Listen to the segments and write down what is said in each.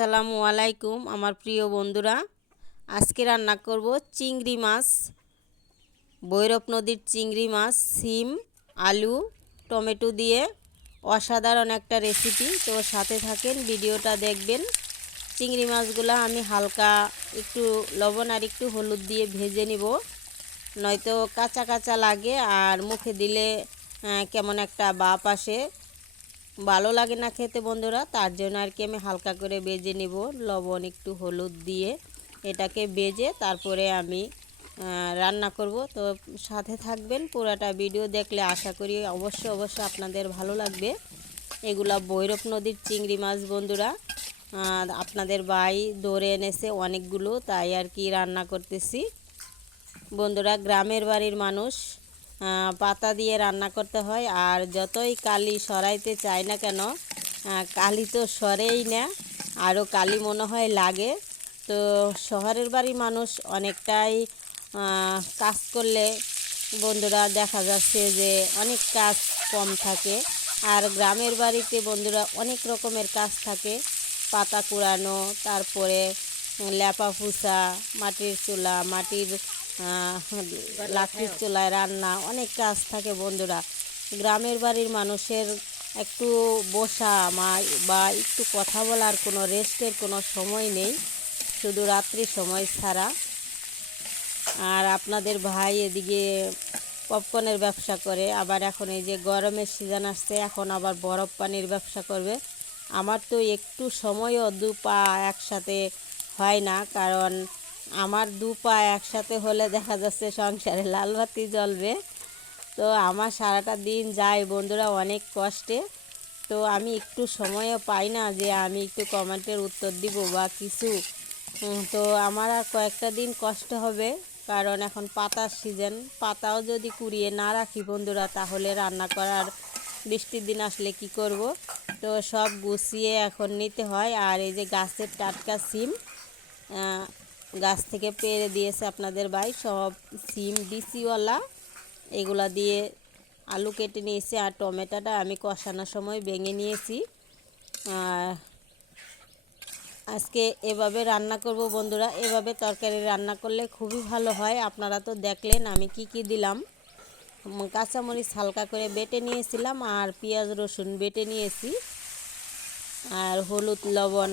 আসসালামু আলাইকুম আমার প্রিয় বন্ধুরা। আজকে রান্না করব চিংড়ি মাছ, ভৈরব নদীর চিংড়ি মাছ, সিম, আলু, টমেটো দিয়ে অসাধারণ একটা রেসিপি। তো সাথে থাকেন, ভিডিওটা দেখবেন। চিংড়ি মাছগুলো আমি হালকা একটু লবণ আর একটু হলুদ দিয়ে ভেজে নিব, নয়তো কাঁচা কাঁচা লাগে আর মুখে দিলে কেমন একটা ভাপ আসে, ভালো লাগে না খেতে বন্ধুরা। তার জন্য আর কি আমি হালকা করে ভেজে নিব, লবণ একটু হলুদ দিয়ে এটাকে ভেজে তারপরে আমি রান্না করব। তো সাথে থাকবেন, পুরাটা ভিডিও দেখলে আশা করি অবশ্যই আপনাদের ভালো লাগবে। এগুলা ভৈরব নদীর চিংড়ি মাছ বন্ধুরা, আপনাদের ভাই ধরে এনেছে অনেকগুলো, তাই আর কি রান্না করতেছি বন্ধুরা। গ্রামের বাড়ির মানুষ পাতা দিয়ে রান্না করতে হয়, আর যতই কালি সরাইতে চায় না কেন কালি তো সরেই না, আরও কালি মনে হয় লাগে। তো শহরের বাড়ির মানুষ অনেকটাই কাজ করলে বন্ধুরা দেখা যাচ্ছে যে অনেক কাজ কম থাকে, আর গ্রামের বাড়িতে বন্ধুরা অনেক রকমের কাজ থাকে। পাতা কুড়ানো, তারপরে লেপা ফুসা, মাটির চুলা, লাকড়ির চুলায় রান্না, অনেক কাজ থাকে বন্ধুরা। গ্রামের বাড়ির মানুষের একটু বসা বা একটু কথা বলার কোনো রেস্টের কোনো সময় নেই, শুধু রাত্রি সময় ছাড়া। আর আপনাদের ভাই এদিকে পপকর্নের ব্যবসা করে, আবার এখন এই যে গরমের সিজন আসছে, এখন আবার বরফ পানির ব্যবসা করবে। আমার তো একটু সময়ও দু পা একসাথে হয় না, কারণ আমার দু পা একসাথে হলে দেখা যাচ্ছে সংসারে লাল বাতি জ্বলবে। তো আমার সারাটা দিন যায় বন্ধুরা অনেক কষ্টে। তো আমি একটু সময়ও পাই না যে আমি একটু কমেন্টের উত্তর দিব বা কিছু। তো আমার আর কয়েকটা দিন কষ্ট হবে, কারণ এখন পাতার সিজন। পাতাও যদি কুড়িয়ে না রাখি বন্ধুরা, তাহলে রান্না করার বৃষ্টির দিন আসলে কি করব। তো সব গুছিয়ে এখন নিতে হয়। আর এই যে গাছের টাটকা সিম গাছ থেকে পেড়ে দিয়েছে আপনাদের ভাই, সব সিম বিচিওয়ালা, এগুলা দিয়ে আলু কেটে নিয়েছি, আর টমেটোটা আমি কষানোর সময় ভেঙে নিয়েছি। আজকে এভাবে রান্না করব বন্ধুরা। এভাবে তরকারি রান্না করলে খুবই ভালো হয়। আপনারা তো দেখলেন আমি কি দিলাম। কাঁচামরিচ হালকা করে বেটে নিয়েছিলাম, আর পেঁয়াজ রসুন বেটে নিয়েছি, আর হলুদ, লবণ,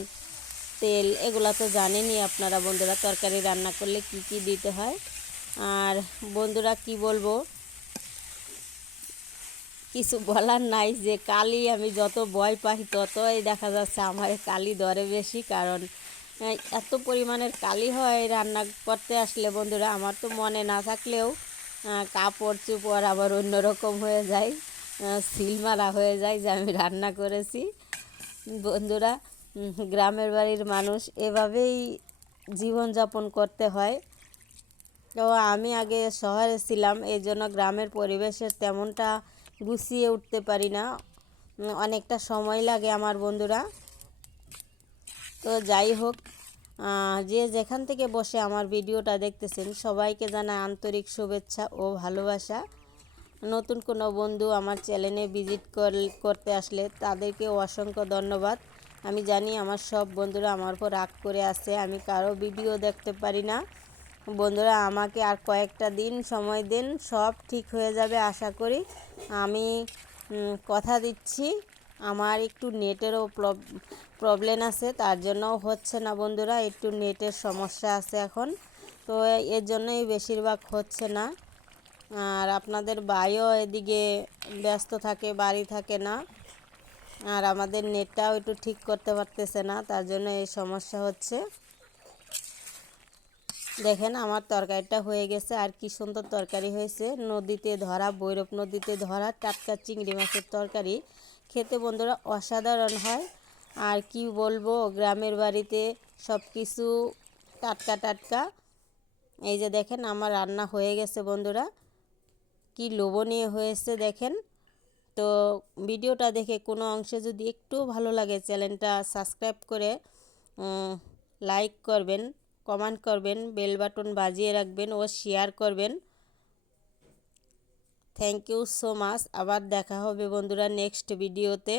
তেল, এগুলা তো জানেনই আপনারা বন্ধুরা তরকারি রান্না করলে কি দিতে হয়। আর বন্ধুরা কি বলবো, কিছু বলার নাই, যে কালি আমি যত ভয় পাই ততই দেখা যাচ্ছে আমার কালি ধরে বেশি, কারণ এত পরিমাণের কালি হয় রান্না করতে আসলে বন্ধুরা। আমার তো মনে না থাকলেও কাপড় চোপড় আবার অন্যরকম হয়ে যায়, সিল মারা হয়ে যায় যে আমি রান্না করেছি বন্ধুরা। গ্রামের বাড়ির মানুষ এভাবেই জীবনযাপন করতে হয়। তো আমি আগে শহরে ছিলাম, এই জন্য গ্রামের পরিবেশের তেমনটা গুছিয়ে উঠতে পারি না, অনেকটা সময় লাগে আমার বন্ধুরা। তো যাই হোক, যে যেখান থেকে বসে আমার ভিডিওটা দেখতেছেন সবাইকে জানাই আন্তরিক শুভেচ্ছা ও ভালোবাসা। নতুন কোনো বন্ধু আমার চ্যানেলে ভিজিট করতে আসলে তাদেরকেও অসংখ্য ধন্যবাদ। আমি জানি আমার সব বন্ধুরা আমার উপর রাগ করে আছে, আমি কারো ভিডিও দেখতে পারি না বন্ধুরা। আমাকে আর কয়েকটা দিন সময় দিন, সব ঠিক হয়ে যাবে আশা করি। আমি কথা দিচ্ছি। আমার একটু নেটেরও প্রবলেম আছে, তার জন্যও হচ্ছে না বন্ধুরা, একটু নেটের সমস্যা আছে এখন, তো এর জন্যই বেশিরভাগ হচ্ছে না। আর আপনাদের ভাইও এদিকে ব্যস্ত থাকে, বাড়ি থাকে না, আর আমাদের নেটটাও একটু ঠিক করতে পারতেছে না, তার জন্য এই সমস্যা হচ্ছে। দেখেন আমার তরকারিটা হয়ে গেছে, আর কি সুন্দর তরকারি হয়েছে। নদীতে ধরা, ভৈরব নদীতে ধরা টাটকা চিংড়ি মাছের তরকারি খেতে বন্ধুরা অসাধারণ হয়। আর কি বলবো, গ্রামের বাড়িতে সব কিছু টাটকা টাটকা। এই যে দেখেন আমার রান্না হয়ে গেছে বন্ধুরা, কি লোভনীয় হয়েছে দেখেন। তো ভিডিওটা দেখে কোনো অংশে যদি একটু ভালো লাগে, চ্যানেলটা সাবস্ক্রাইব করে লাইক করবেন, কমেন্ট করবেন, বেল বাটন বাজিয়ে রাখবেন ও শেয়ার করবেন। Thank you so much. আবার দেখা হবে বন্ধুরা নেক্সট ভিডিওতে।